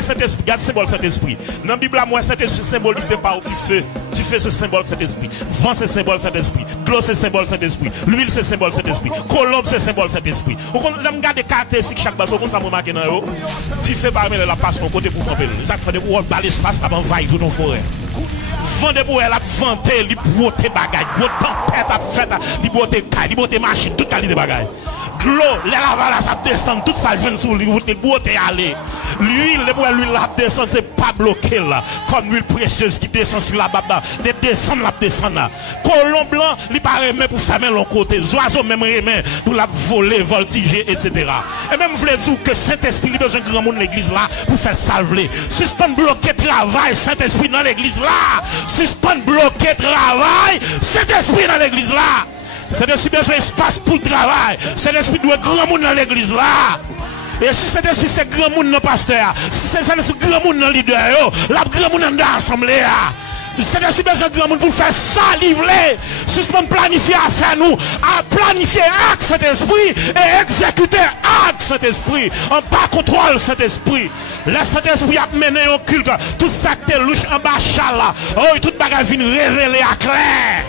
Saint-Esprit, garde symbole Saint-Esprit. Dans la Bible, moi, Saint-Esprit symbolisé par du feu. Du feu, c'est symbole Saint-Esprit. Vent, c'est symbole Saint-Esprit. L'eau, c'est symbole Saint-Esprit. L'huile, c'est symbole Saint-Esprit. Colombe, c'est symbole Saint-Esprit. On regarde des caractéristiques chaque bateau, on s'en remarque dans eux. Du feu, parmi la passe, on côté pour camper. Ça fait des coups dans l'espace, avant vaille tout dans forêt. Vent de boue, elle a vanté, li brote bagay, brote tempête a fait, li brote caille, li brote machine, toute qualité de bagay. L'eau, les lavalas a descend, tout ça jeune sur lui, li brote aller. L'huile, les boue, l'huile la descend, c'est pas bloqué là, comme l'huile précieuse qui descend sur la baba, des descend la descend là. Colon blanc, li pas remet pour fermer l'autre côté, oiseau même remet pour la voler, voltiger, etc. Et même vous voulez dire que Saint-Esprit, il a besoin de grand monde dans l'église là, pour faire salver. Suspend bloquer travail, Saint-Esprit dans l'église là. Suspend bloquer travail, Saint-Esprit dans l'église là. Saint-Esprit besoin d'espace pour le travail. Saint-Esprit doit grand monde dans l'église là. Et si Saint-Esprit c'est grand monde dans le pasteur, si Saint-Esprit grand monde dans le leader, la grand monde dans l'assemblée. Saint-Esprit besoin de grand monde pour faire ça, livrer. Suspend planifier à faire nous, à planifier acte Saint-Esprit et exécuter acte Saint-Esprit. En bas contrôle Saint-Esprit. Le Saint-Esprit a mené au culte. Tout ça que louche en bas chala. Oh, tout bagage vient révéler à clair.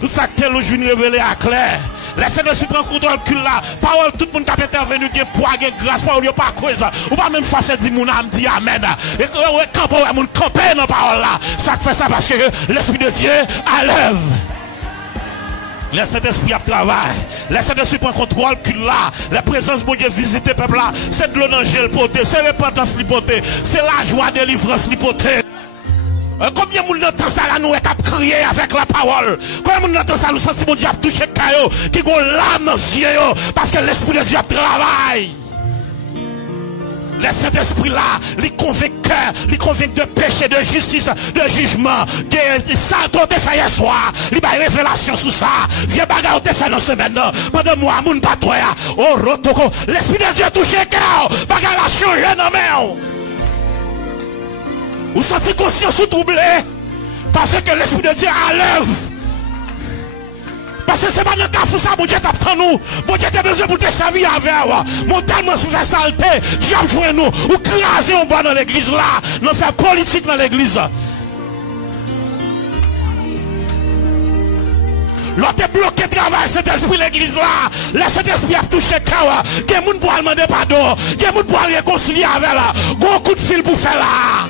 Tout ça que louche vient révéler à clair. Le Saint-Esprit prend contrôle culte là. Parole, tout le monde qui a intervenu, qui est poids, qui est grâce, parole, il n'y a pas cause. Ou pas même face à dire, mon âme dit Amen. Et quand on campe dans la parole là, ça fait ça parce que l'Esprit de Dieu a l'œuvre. Le Saint-Esprit a travail. Le Saint-Esprit prend contrôle culte là. La présence de Dieu visite le peuple là. C'est de l'angèle poté, c'est repentance lipoté, c'est la joie de délivrance lipoté. Combien de monde entend ça là nous est cap crier avec la parole? Combien de monde entend ça nous sentit mon Dieu a touché caillou qui gon l'âme dans les yeux parce que l'Esprit de Dieu travaille. Le Saint-Esprit là, il convainc cœur, il convainc de péché, de justice, de jugement, de ça qu'on te fait hier soir, il a une révélation sur ça. Viens bagarre te fait dans semaine pendant moi mon patron. Oh rotoko, l'Esprit de Dieu touché cœur, bagarre la changé dans main. Vous sentez conscience ou troublé parce que l'Esprit de Dieu a l'œuvre. Parce que c'est pas dans le cas où ça, mon Dieu t'attend nous. Mon Dieu t'a besoin pour te servir avec. Mon tellement se fait saleté, Dieu a joué nous. Ou craser un bois dans l'église là. Nous faire politique dans l'église. L'autre est bloqué travail, cet esprit l'église là. Là, cet esprit a touché Kawa. Il y a des gens pour demander pardon. Il y a des gens pour réconcilier avec là. Gros coup de fil pour faire là.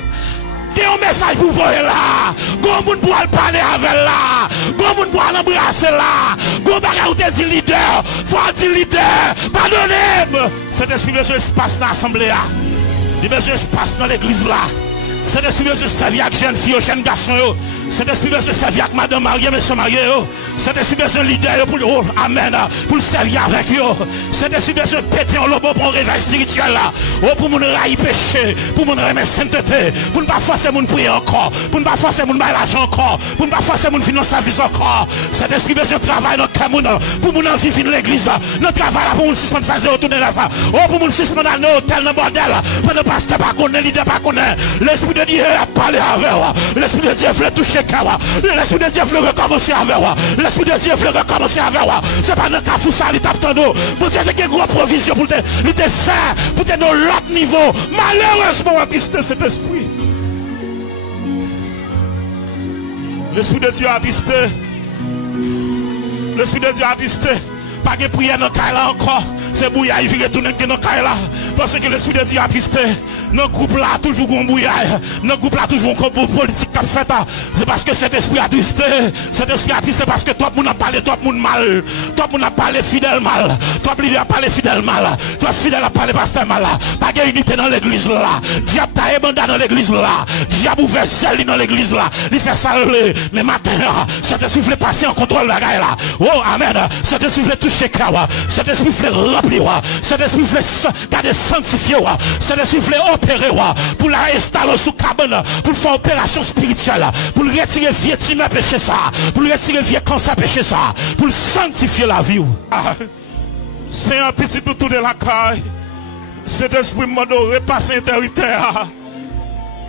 Il y a un message pour voir là. Gros monde pour parler avec là. Gros monde pour l'embrasser là. Gros bagage où tu dis leader. Faut dire leader. Pardonnez-moi. Cet esprit besoin d'espace dans l'assemblée là. Il besoin d'espace dans l'église là. Cet esprit besoin de servir avec jeunes filles, jeunes garçons. Cet esprit besoin de servir avec madame mariée, monsieur marié. Cet esprit besoin de leader pour amen, pour le servir avec eux. Cet esprit besoin de péter en lobo pour un réveil spirituel là. Pour mon railler péché, pour mon remettre sainteté, pour ne pas forcer mon prier encore, pour ne pas forcer mon bail l'argent encore, pour ne pas forcer mon financer service encore. Cet esprit besoin de travail dans le Cameroun, pour mon envie de l'église, notre travail là, pour mon suspendre faire retourner la femme. Pour mon suspendre dans l'hôtel, dans le bordel, pour ne pas se pas connaître, leader pas connaître. L'esprit de Dieu a parlé avec moi. L'esprit de Dieu veut toucher Kawa. L'esprit de Dieu veut recommencer avec moi. L'esprit de Dieu veut recommencer avec moi. C'est pas notre cas fou ça, il tape ton dos. Pour dire qu'il y a une grosse provision pour te faire, pour te dans l'autre niveau. Malheureusement, on a tristé cet esprit. L'esprit de Dieu a tristé. L'esprit de Dieu a tristé. Pas de prière dans le cas là encore. C'est bouillard, il vient retourner dans le cas là. Parce que l'esprit de Dieu a tristé. Dans le groupe là, toujours un bouillard. Dans le groupe là, toujours un politique qui a fait. C'est parce que cet esprit a tristé. Cet esprit a tristé parce que tout le monde a parlé, tout le monde mal. Tout le monde a parlé fidèle mal. Tout le monde a parlé fidèle mal. Tout le fidèle a parlé pasteur mal. Pas de unité dans l'église là. Diable t'a ébandé dans l'église là. Diable ouvert celle dans l'église là. Il fait ça mais matin, cet esprit voulait passer en contrôle la gueule là. Oh, amen. Cet esprit voulait toucher Kawa. Cet esprit voulait remplir. Cet esprit voulait garder sanctifier. Cet esprit voulait opérer pour la installer sous cabane, pour faire opération spirituelle, pour retirer vieux timé péché ça, pour retirer vieux cancer péché ça, pour sanctifier la vie. C'est un petit toutou de la caille. Cet esprit m'a donné passer interrupteur.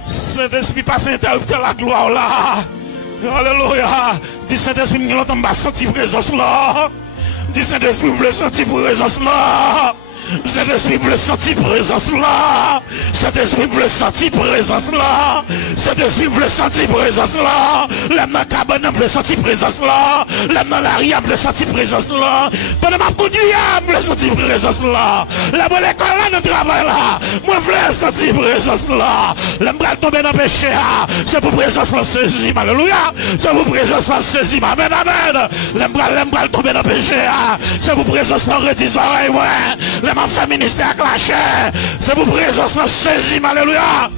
Cet esprit passe interrupteur la gloire là. Alléluia. Dis Saint-Esprit, nous l'entendons pas sentir présence là. Dis Saint-Esprit, vous voulez sentir présence là. Cet esprit veut sentir présence là. Cet esprit veut sentir présence là. Cet esprit veut sentir présence là. L'âme dans la cabane veut sentir présence là. L'âme dans la ria veut sentir présence là. Pendant ma conduite, veut sentir présence là. La bonne école là, dans le travail là. Moi, je veux sentir présence là. L'âme va tomber dans le péché. C'est pour présence là, saisie. Alléluia. C'est pour présence là, saisie. Amen, amen. L'âme va tomber dans le péché. C'est pour présence là, redisant. Ma féministe a clashé. C'est pour présence là, saisie, alléluia.